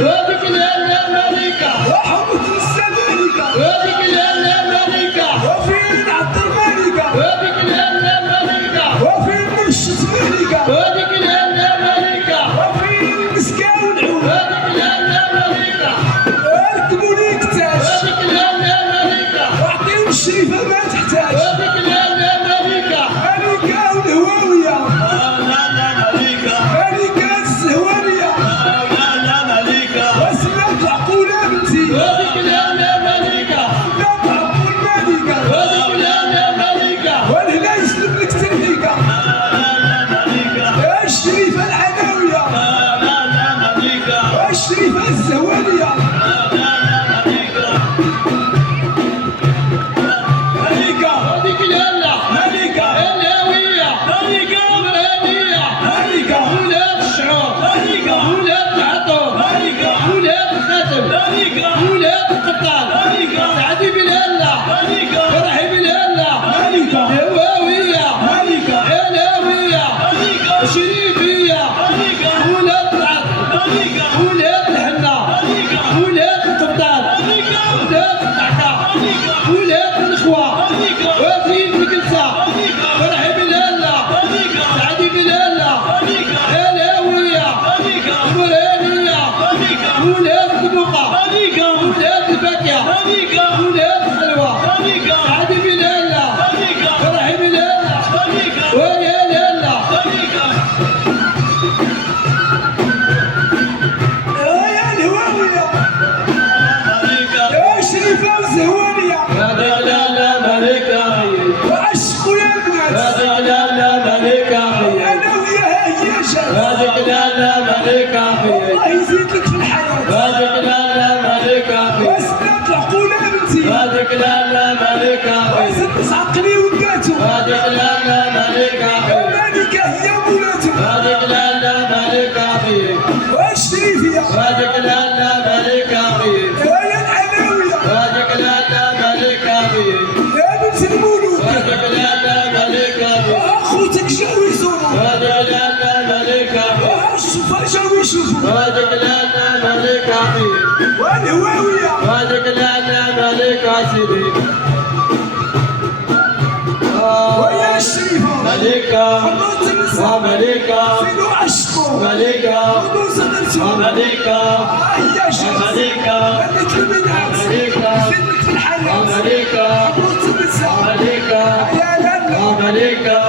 هذيك الأمريكا وحمد السمالكة هذيك الأمريكا وفين عبد الملكة هذيك الأمريكا وفين مرشد ملكة هذيك الأمريكا وفين المسكة والعود هذيك الأمريكا ركبوا ليك تاج هذيك الأمريكا واعطيهم الشريفة ما تحتاج هذيك الأمريكا ملكة والهواوية ملكة الزهوانية وسلات العقولة بنتي هذيك الأمريكا سلات عقول ملكة هذيك الأمريكا والهلا يسلم لك تنهيكة يا الشريفة العداوية والشريفة الزهوانية ملكة هذيك ملكة الهوية الغنية ملكة ولاد الشعور ملكة ولاد العطور ملكة ولاد الختم ولاد القبطان سعدي بالهلا فرحي بالهلا ملكة الهواوية ملكة الهوية شريفية ولاد العطر ولاد الحنة ولاد القبطان ولاد الطعكة ولاد النخوة وزين الكلسة فرحي بالهلا سعدي بالهلا الهوية المرانية ولاد الكدوقة ولاد الفاكهة ولاد الحلوى سعدي بالهلا فرحي بالهلا ويا الهلا يا الهواوية يا شريفة الزهوانية هذيك الأمريكا وعشقوا يا البنات هذيك الأمريكا أنا وياها هي جات هذيك الأمريكا الله يزيد لك في الحياة هذيك الأمريكا وسلات العقولة بنتي هذيك الأمريكا وزنس عقلي ولقاتو هذيك الأمريكا ملكة هي مولاتو هذيك الأمريكا والشريفية هذيك الأمريكا يا العلاوية هذيك الأمريكا يا بنت المولود هذيك الأمريكا أخوتك جاو يزوروا هذيك الأمريكا الشفا جاو يشوفوا هذيك الأمريكا والهواوية هذيك الأمريكا سيدي ويا الشريفة ملكة حضرت النساء ملكة فينو عشقوا ملكة ودوس غرتو ملكة هيا جات ملكة ملك البنات ملكة يفيدك في الحياة ملكة حضرت النساء ملكة يا لالا ملكة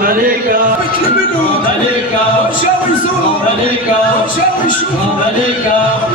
ملكة بك الملوك ملكة وجاو يزوروا ملكة وجاو يشوفوا ملكة